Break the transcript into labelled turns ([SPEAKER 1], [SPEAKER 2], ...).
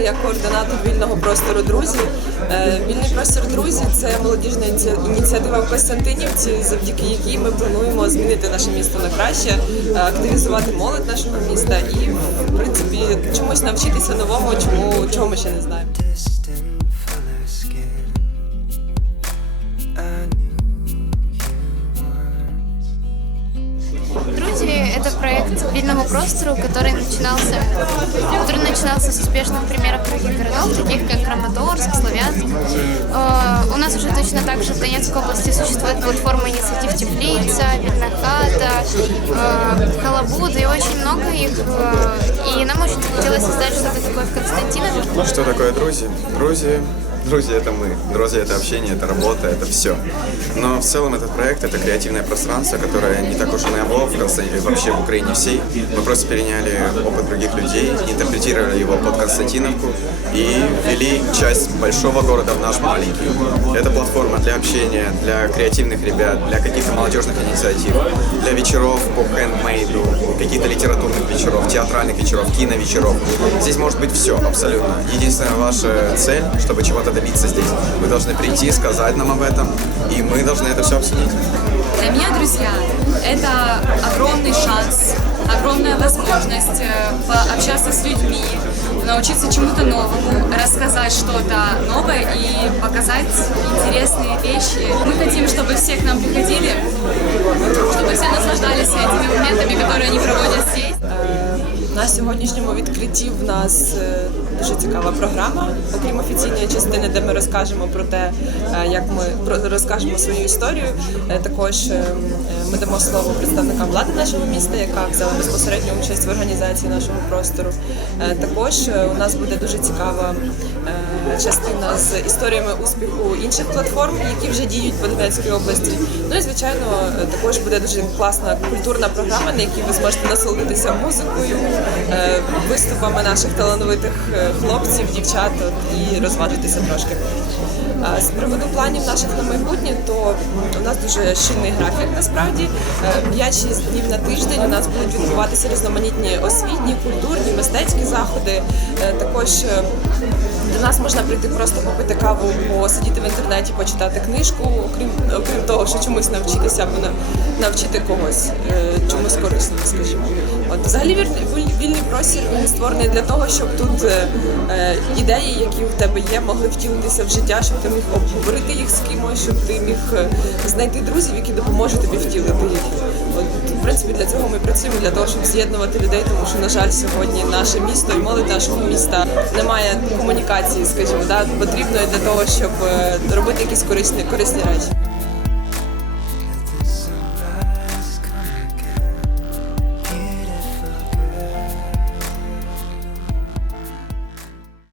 [SPEAKER 1] як координатор вільного простору друзі. Е, Вільний простір друзі це молодіжна ініціатива в Костянтинівці, завдяки якій ми плануємо змінити наше місто на краще, активізувати молодь нашого міста і, в принципі, чомусь навчитися новому, чому чого ми ще не знаємо.
[SPEAKER 2] Это проект вильного простору, который начинался, который начинался с успешных примеров других городов, таких как Краматорск, Славянск. Э, У нас уже точно так же в Донецкой области существует платформа инициатив Теплица, Виднохата, э, Халабуда и очень много их. Э, И нам очень хотелось такое в Константинове.
[SPEAKER 3] Что такое друзья? Друзья, друзья это мы. Друзья это общение, это работа, это все. Но в целом этот проект это креативное пространство, которое не так уж и ново в Константине, вообще в Украине всей. Мы просто переняли опыт других людей, интерпретировали его под Константиновку и ввели часть большого города в наш маленький. Это платформа для общения, для креативных ребят, для каких-то молодежных инициатив, для вечеров по хендмейду, каких-то литературных вечеров, театральных вечеров, киновечеров. Здесь может быть все абсолютно. Единственная ваша цель, чтобы чего-то добиться здесь, вы должны прийти, сказать нам об этом, и мы должны это все обсудить.
[SPEAKER 4] Для меня, друзья, это огромный шанс, огромная возможность э, пообщаться с людьми, научиться чему-то новому, рассказать что-то новое и показать интересные вещи. Мы хотим, чтобы все к нам приходили, чтобы все наслаждались этими моментами, которые они проводят здесь.
[SPEAKER 1] На сьогоднішньому відкритті в нас е, дуже цікава програма, окрім офіційної частини, де ми розкажемо про те, е, як ми розкажемо свою історію. Е, Також е, м, е, ми дамо слово представникам влади нашого міста, яка взяла безпосередню участь в організації нашого простору. Також у нас буде дуже цікава частина з історіями успіху інших платформ, які вже діють по Донецькій області. Ну і звичайно, також буде дуже класна культурна програма, на якій ви зможете насолодитися музикою, виступами наших талановитих е, хлопців, дівчат і розважитися трошки. З приводу планів наших на майбутнє, то у нас дуже щільний графік насправді. Е, 5-6 днів на тиждень у нас будуть відбуватися різноманітні освітні, культурні, мистецькі заходи. Е, Також е, до нас можна прийти просто попити каву, посидіти в інтернеті, почитати книжку, окрім окрім того, що чомусь навчитися або на- навчити когось е, чомусь корисному, скажімо. Взагалі вільний, простір він створений для того, щоб тут е, е, ідеї, які у тебе є, могли втілитися в життя, щоб ти міг обговорити їх з кимось, щоб ти міг е, знайти друзів, які допоможуть тобі втілити їх. От в принципі для цього ми працюємо для того, щоб з'єднувати людей, тому що на жаль, сьогодні наше місто і молодь нашого міста немає комунікації, скажімо, да, потрібної для того, щоб е, робити якісь корисні корисні речі.